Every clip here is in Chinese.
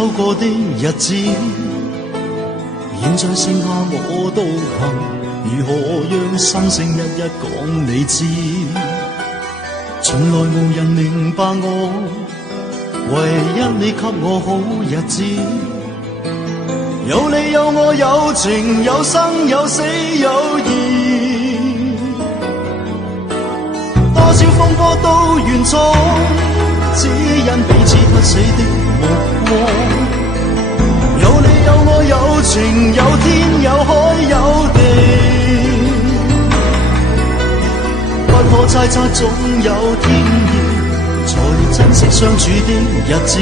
走過的日子，現在剩下我獨行，如何讓心聲一一講你知？從來無人明白我，唯一你給我好日子。有你有我有情有生有死有義，多少風波都願闖，只因彼此不死的目光。有你有我有情有天有海有地，不可猜測總有天意，才珍惜相處的日子。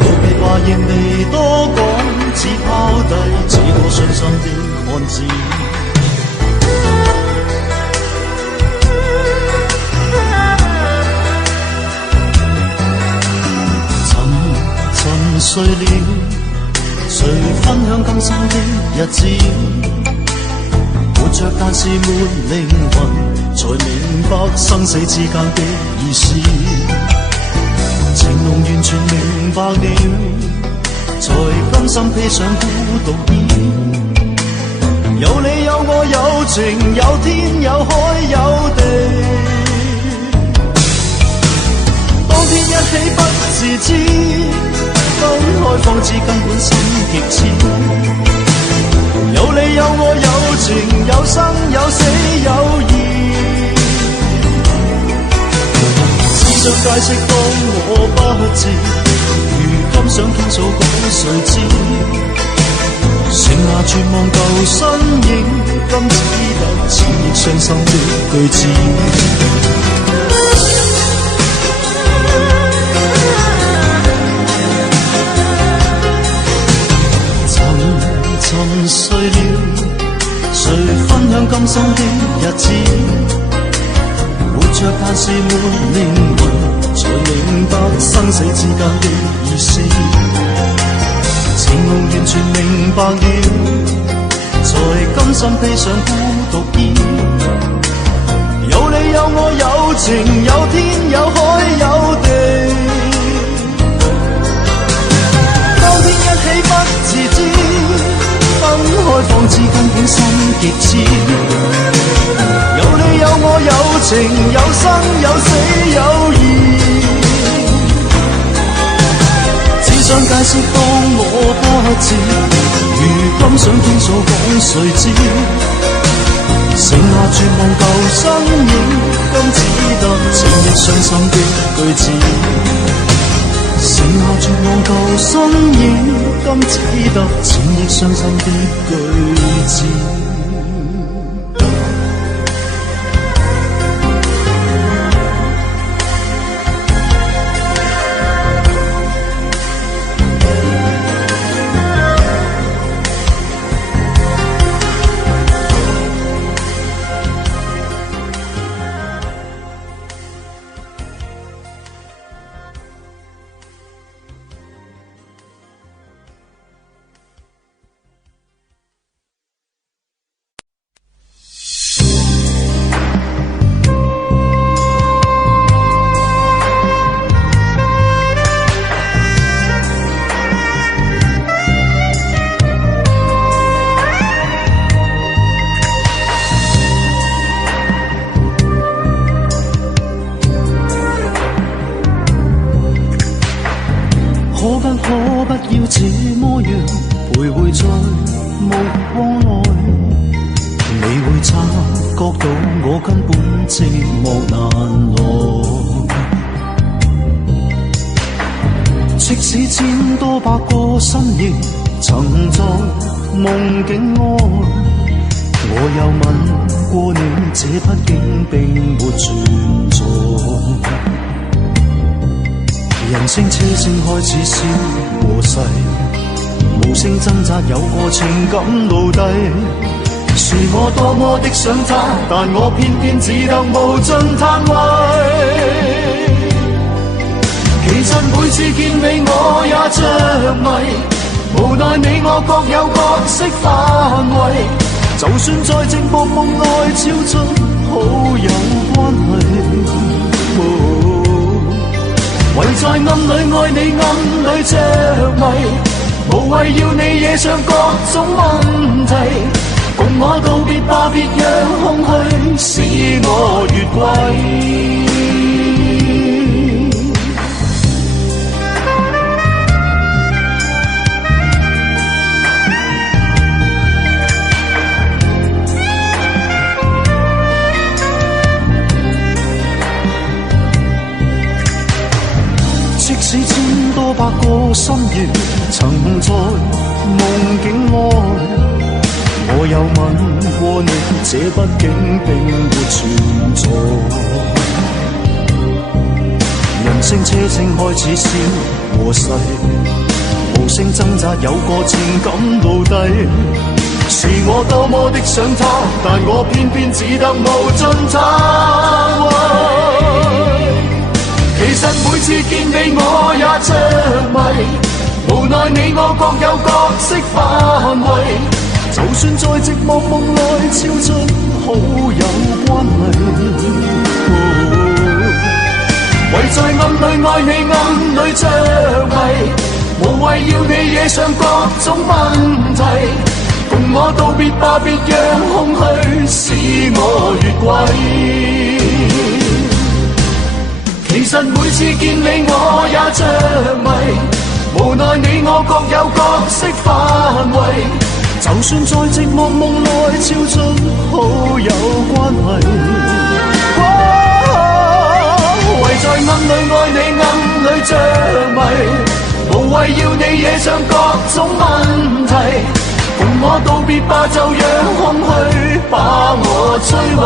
告別話亦未多講，只拋低這個傷心的漢子。沉睡了，誰分享今生的日子？活着但是沒靈魂，才明白生死之間的意思。情濃完全明白了，才甘心披上孤獨衣。有你有我有情有天有海有地，當天一起不自知，分開方知根本心極痴。有你有我有情有生有死有義，思想解釋當我不知，如今想傾訴講誰知？剩下絕望舊身影，今只有千億傷心的句子。沉睡了，誰分享今生的日子？活着但是沒靈魂，才明白生死之間的意思。情濃完全明白了，才甘心披上孤獨衣。有你有我有情有天有海有地，當天一起不自知，分開方知根本心極痴。有你有我有情有生有死有義，只想解釋當我不知，如今想傾訴講誰知？剩下絕望舊身影，今只得千億傷心的句子。剩下絕望舊身影，今只得千億傷心的句子。想他，但我偏偏只得無盡嘆謂。其實每次見你我也着迷，無奈你我各有角色範圍。就算在靜默夢內超出好友關係，唯在暗裏愛你，暗裏里着迷，無謂要你惹上各種問題。共我道別吧，別讓空虛使我越軌。即使千多百個深夜，曾在夢境內，我有吻過你，這畢竟並沒存在。人聲車聲開始消和逝，無聲掙扎有個情感奴隸。是我多麼的想他，但我偏偏只得無盡他愛。其實每次見你我也着迷，無奈你我各有角色範圍。就算在寂寞夢內超出好友關係，唯在暗裏愛你暗裏着迷，無謂要你惹上各種問題。共我道別吧，別讓空虛使我越軌。其實每次見你我也着迷，無奈你我各有角色範圍。就算在寂寞夢內超出好友關係，唯在暗裏愛你暗裏着迷，無謂要你惹上各種問題。共我道別吧，就讓空虛把我摧毀。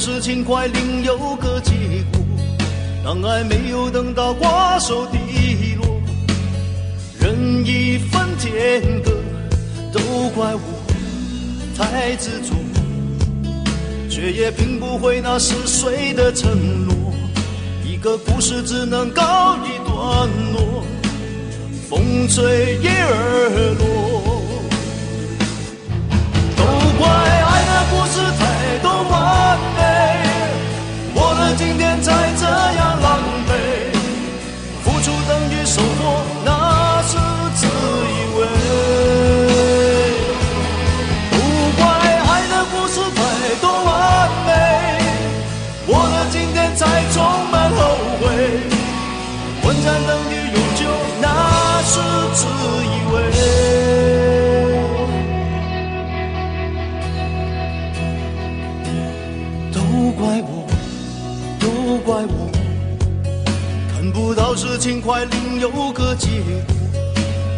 是轻快另有个结果，当爱没有等到瓜熟蒂落，人已分天各，都怪我太执着，却也拼不回那是谁的承诺。一个故事只能告一段落，风吹叶儿落，都怪爱的故事太多完美，我的今天才这样狼狈，付出等于收获，那是自以为。都怪爱的故事太多完美，我的今天才充满后悔，混战等于永久，那是自以为。都怪我，都怪我，看不到事情快另有个结果，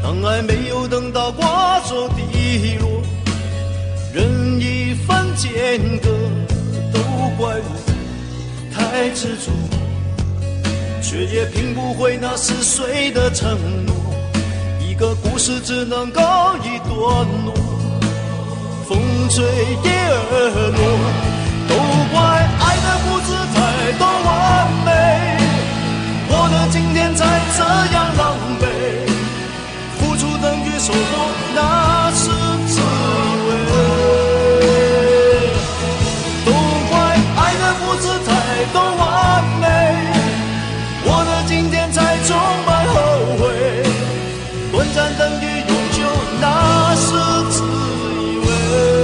当爱没有等到瓜熟蒂落，人已分间隔，都怪我太执着，却也拼不回那是谁的承诺。一个故事只能告一段落，风吹叶儿落。都怪爱的故事太多完美，我的今天才这样狼狈，付出等于收获，那是自以为。都怪爱的故事太多完美，我的今天才充满后悔，短暂等于永久，那是自以为。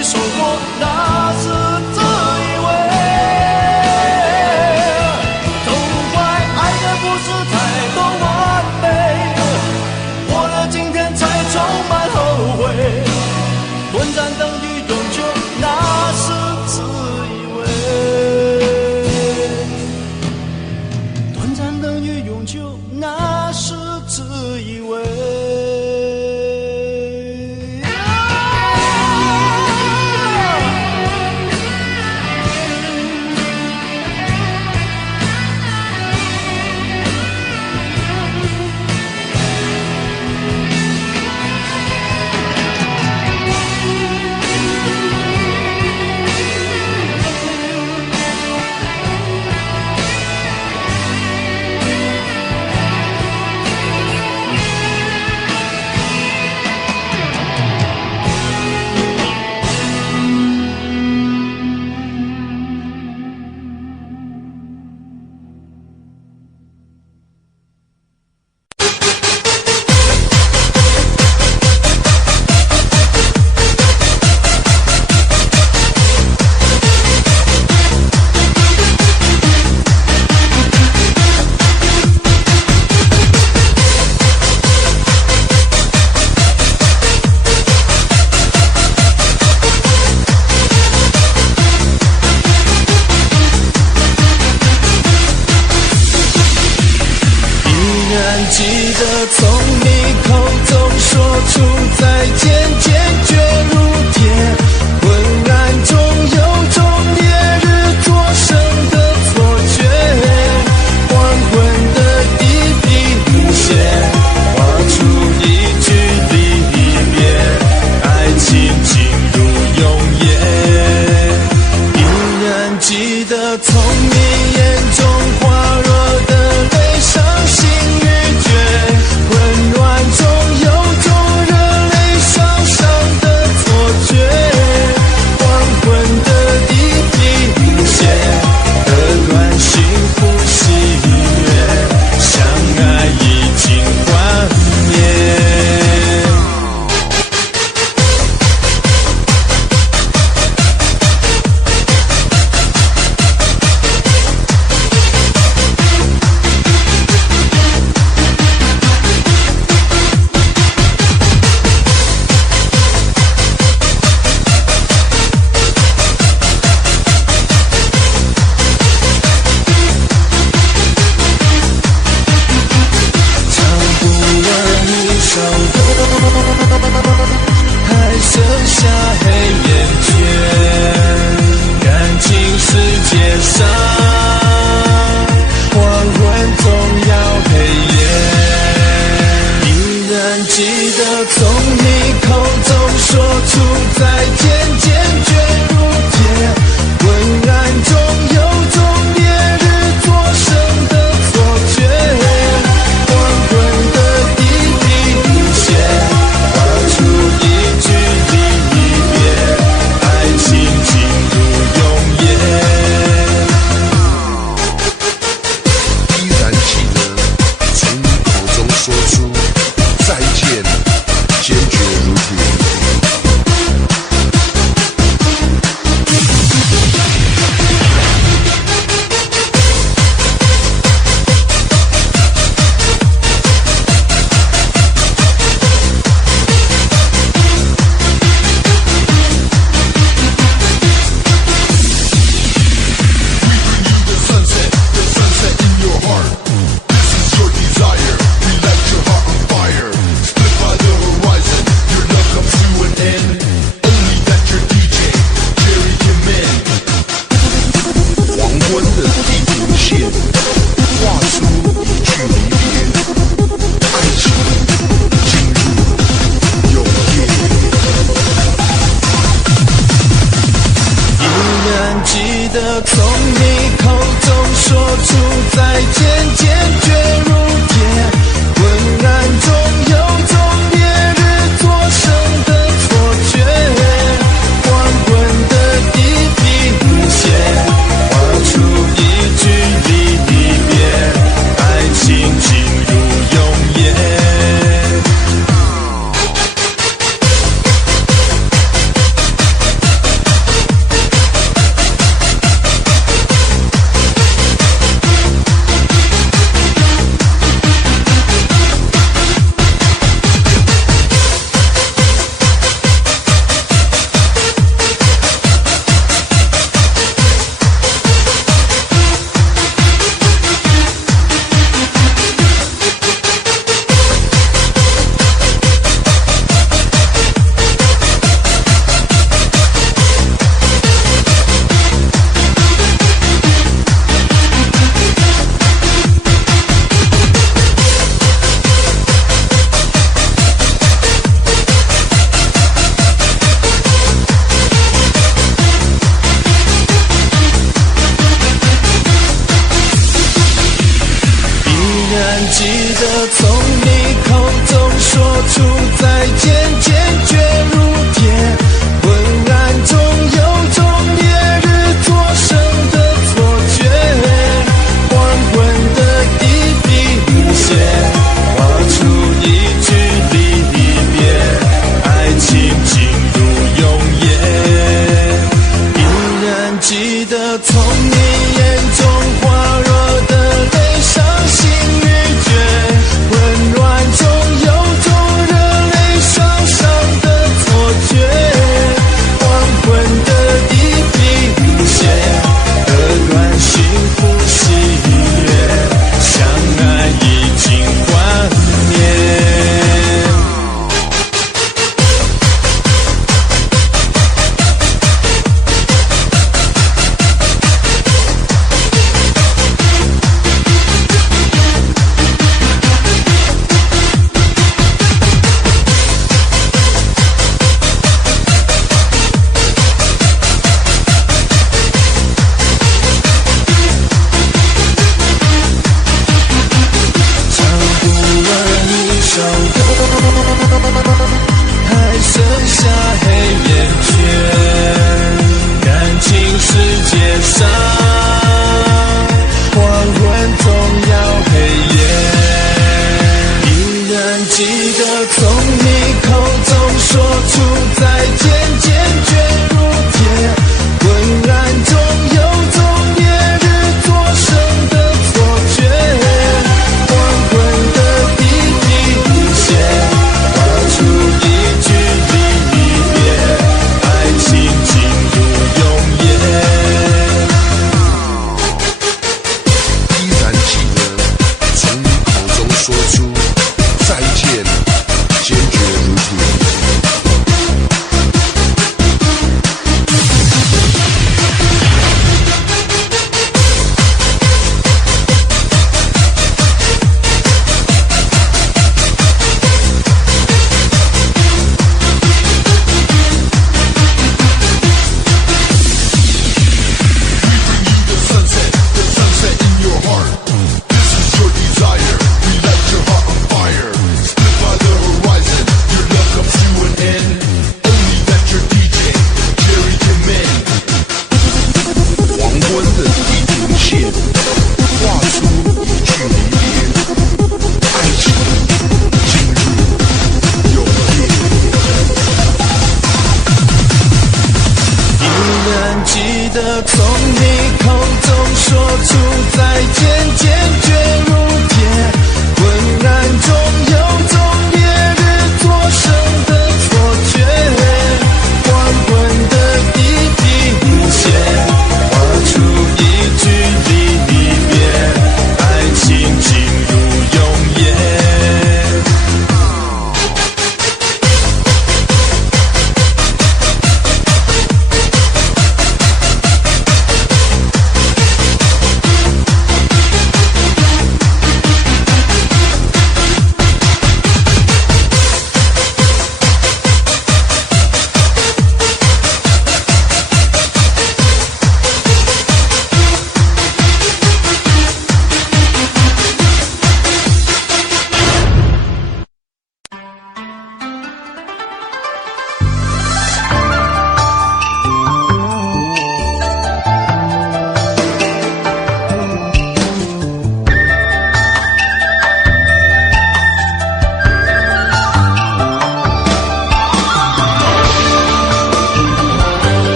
于收获，那是自以为。都怪爱的不是太多完美，过了今天才充满后悔。短暂等于永久，那是自以为。短暂等于永久，那是自以为。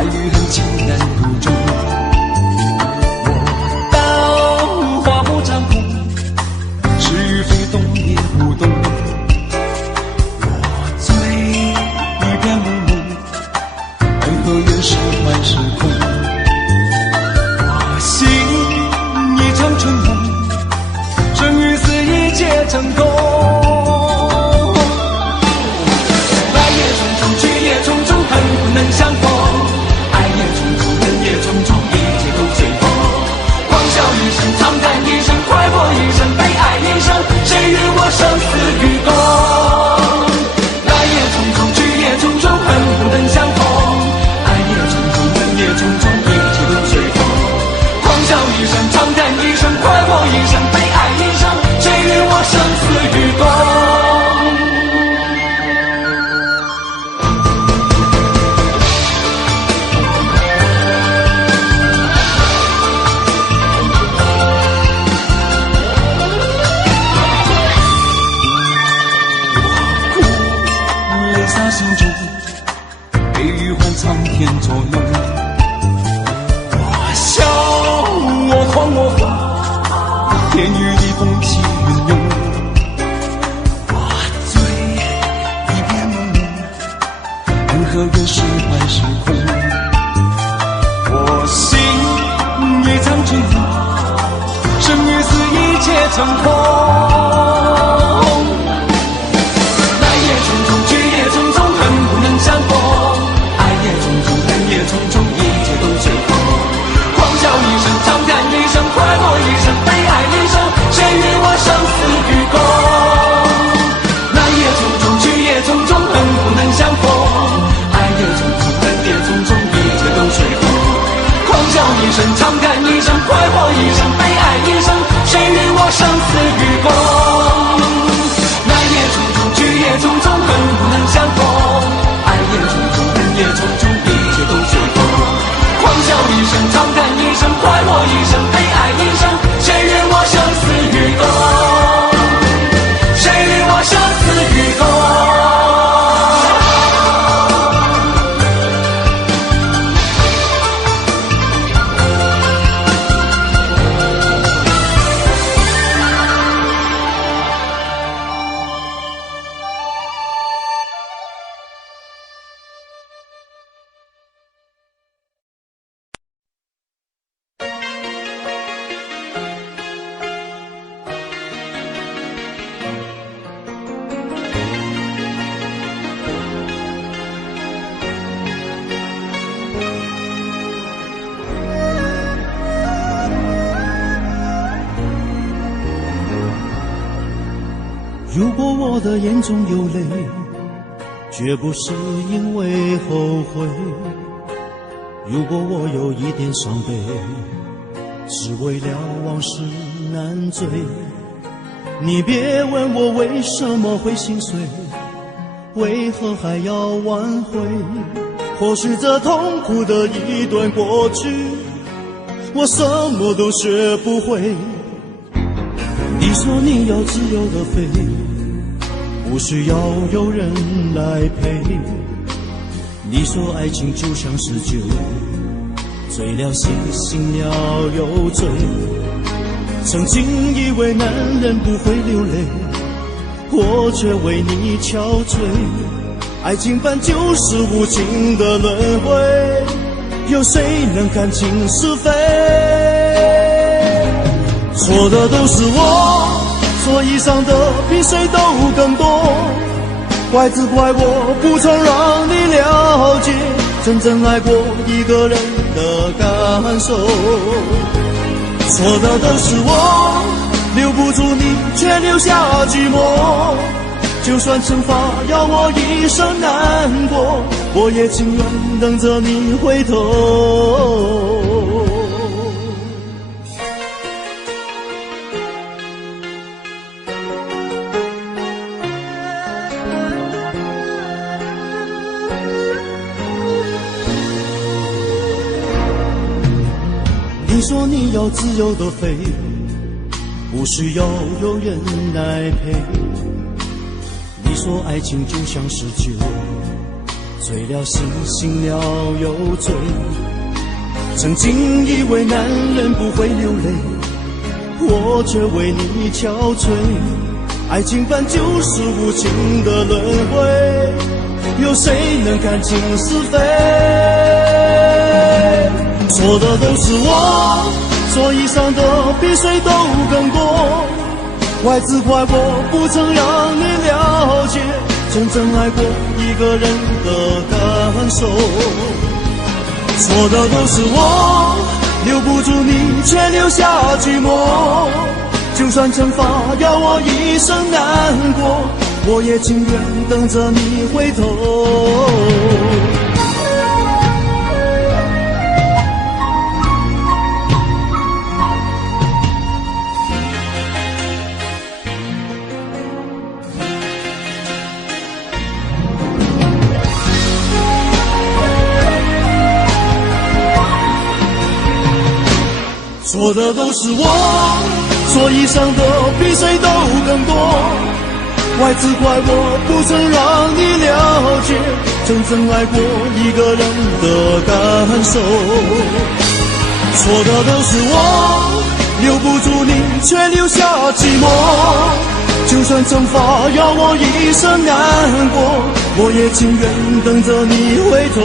爱与恨情难独钟。我当花木绽放，是与非懂也不懂。我醉一片朦胧，为何越是坏是空？我醒一场春梦，生与死一切成空。来也匆匆，去也匆匆，恨不能相逢。爱也匆匆，恨也匆匆，一切都随风。狂笑一声，长叹一声，快活一生，悲哀一生，谁与我生死与共？来也匆匆，去也匆匆，恨不能相逢。爱也匆匆，恨也匆匆，一切都随风。狂笑一声，长叹一声，快活一生，悲哀一生，谁与我生死与共？泪洒心中，悲与欢苍天作弄。我笑，我狂，我放，天与地风起云涌。我醉，一片朦胧，缘何越是坏是空？我醒，一场春风，生与死一切成空。相逢，爱也匆匆，恨也匆匆，一切都随风。狂笑一声，长叹一声，快活一生，悲哀一生，谁与我生死与共？来也匆匆，去也匆匆，恨不能相逢。爱也匆匆，恨也匆匆，一切都随风。狂笑一声，长叹一声，快活一生，悲哀一生，谁与我生死与共？来也匆匆，去也匆匆，恨不能相逢。也匆匆，一切都随风。狂笑一声，长叹一声，快活一生，悲哀一生，谁与我生死与共？谁与我生死与共？如果我的眼中有泪，绝不是因为后悔；如果我有一点伤悲，是为了往事难追。你别问我为什么会心碎，为何还要挽回？或许这痛苦的一段过去，我什么都学不会。你说你要自由的飞，不需要有人来陪。你说爱情就像是酒，醉了醒，醒了又醉。曾经以为男人不会流泪，我却为你憔悴。爱情本就是无情的轮回，有谁能看清是非？错的都是我，所以伤的比谁都更多。怪只怪我不曾让你了解真正爱过一个人的感受。错的都是我，留不住你却留下寂寞。就算惩罚要我一生难过，我也情愿等着你回头。你说你要自由的飞，不需要有人来陪。你说爱情就像是酒，醉了醒，醒了又醉。曾经以为男人不会流泪，我却为你憔悴。爱情本就是无情的轮回，有谁能看清是非？错的都是我，所以伤的比谁都更多。怪只怪我不曾让你了解真正爱过一个人的感受。错的都是我，留不住你却留下寂寞。就算惩罚要我一生难过，我也情愿等着你回头。错的都是我，所以伤的比谁都更多。怪只怪我不曾让你了解真正爱过一个人的感受。错的都是我，留不住你却留下寂寞。就算惩罚要我一生难过，我也情愿等着你回头。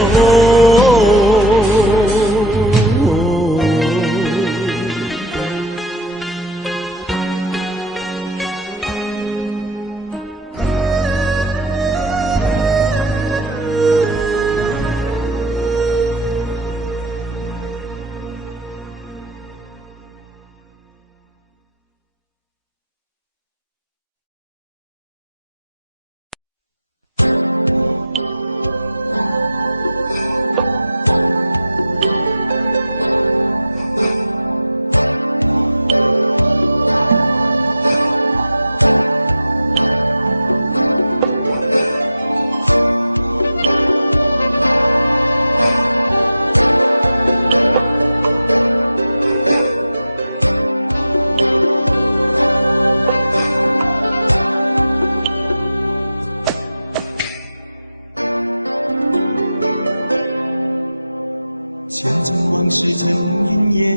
前尘往事成云烟，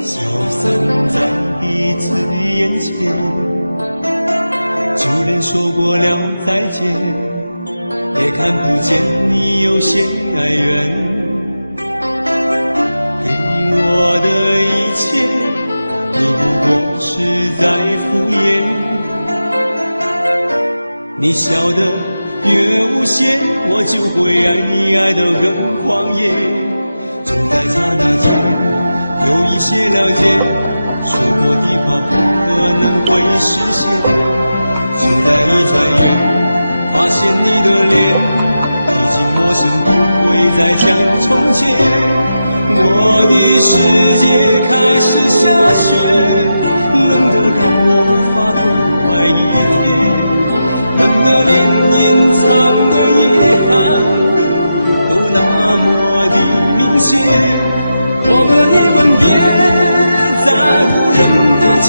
消散在彼此眼前。就连说过了再见，也看不见你有些哀怨。给我的一切，你不过是在敷衍。你笑得越无邪，我就会爱你爱得更狂野。总在刹那间有一些了解，说过的话不可能会实现。就在一转眼，发现你的脸已经陌生，不会再像从前。我的世界开始下雪，冷得让我无法多爱一天，冷得连隐藏的遗憾都那么的明显。我们的吻别在无人的街，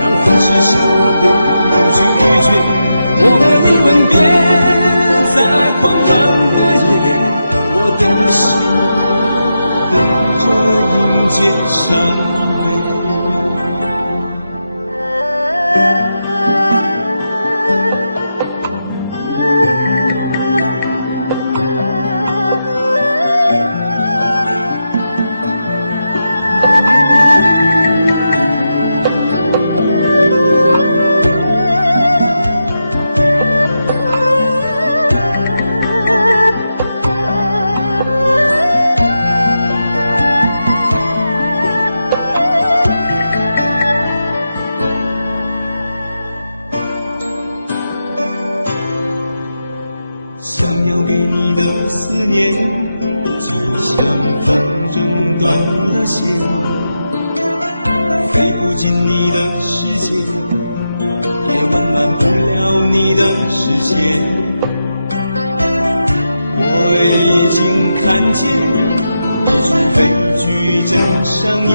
让风痴笑我不能拒绝。我们的吻别在狂乱的夜，我的心等着迎接伤悲。想要给你的思念，就像风筝断了线，飞不进你的世界，也温暖不了你的视线。我已经看见一出悲剧正上演，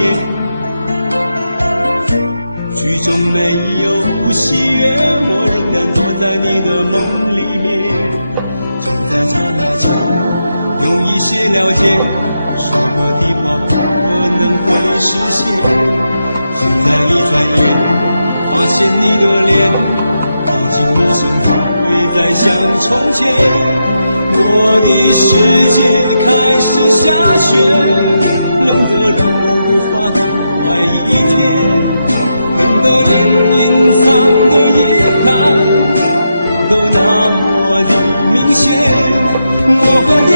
剧中没有喜悦，我仍然躲在你的梦里面。就在刹刹那间有一些了解，说过的话可能会实现。现在一转眼，发现你的脸已经陌生，不会再像从前。我的世界开始下雪，冷得让我无法过爱一天，恨得连隐藏的遗憾都那么的明显。我和你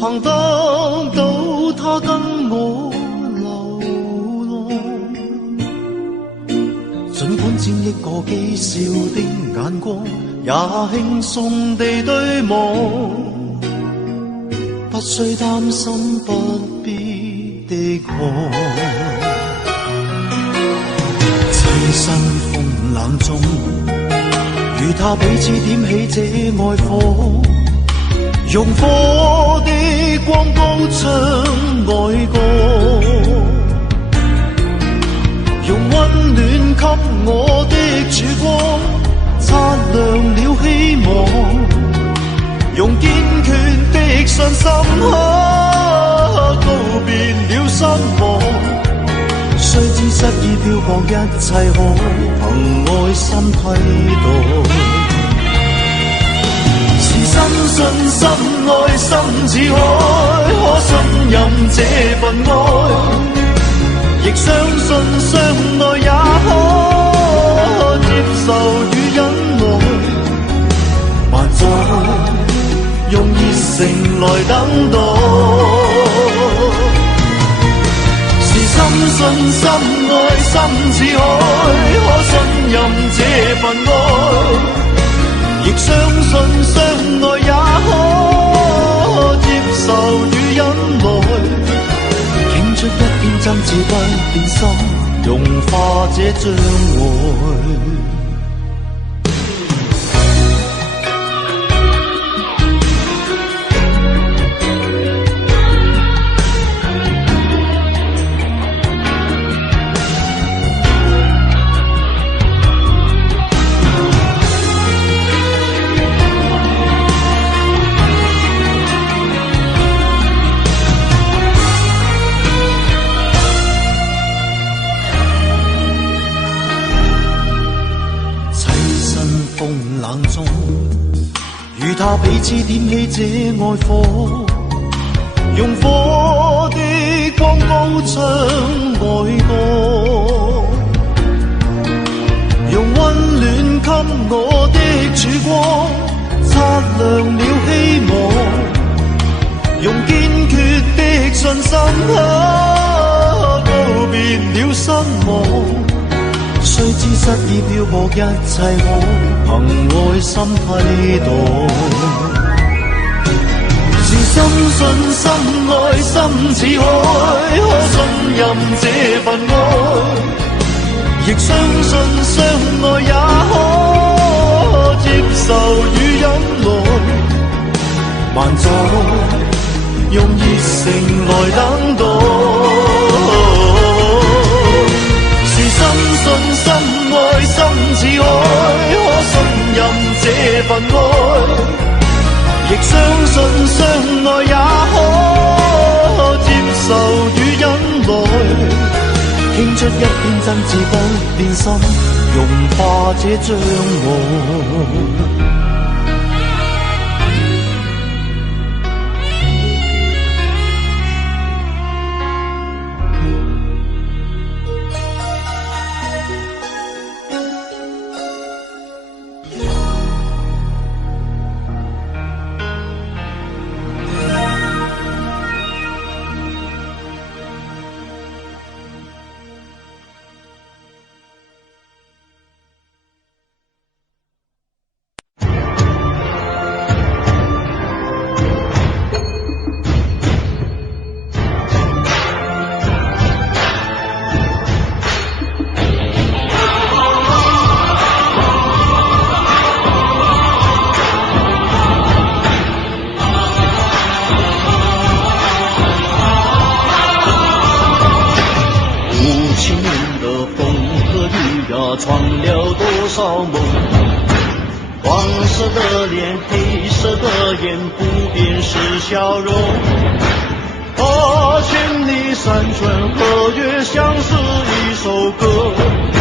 行得到他跟我流浪，尽管沾一個譏笑的眼光，也輕鬆地對望，不需擔心不必的渴，棲身風冷中，與他彼此點起這愛火。用火的光高唱愛歌，用溫暖給我的曙光，擦亮了希望，用堅決的信心告別了失望。雖知失意漂泊，一切可憑愛心批盪。深信深愛心似海，可信任這份愛，亦相信相愛也可接受與忍耐。诚來等待。是深信深愛心似海，可信任這份愛，亦相信相愛也可接受與忍耐，傾出一片真摯不變心，融化這障礙。與他彼此點起這愛火，用火的光高唱愛歌，用溫暖給我的曙光，擦亮了希望，用堅決的信心告別了失望。雖知失意漂泊一切可憑愛心替代，是深信深愛心似海，可信任這份愛，亦相信相愛也可接受與忍耐，還在用熱誠來等待。深信深愛心似海，可信任這份愛，亦相信相愛也可接受與忍耐，傾出一片真摯不變心，融化這障礙。闯了多少梦，黄色的脸，黑色的眼，不变是笑容。千里山川，和月像是一首歌。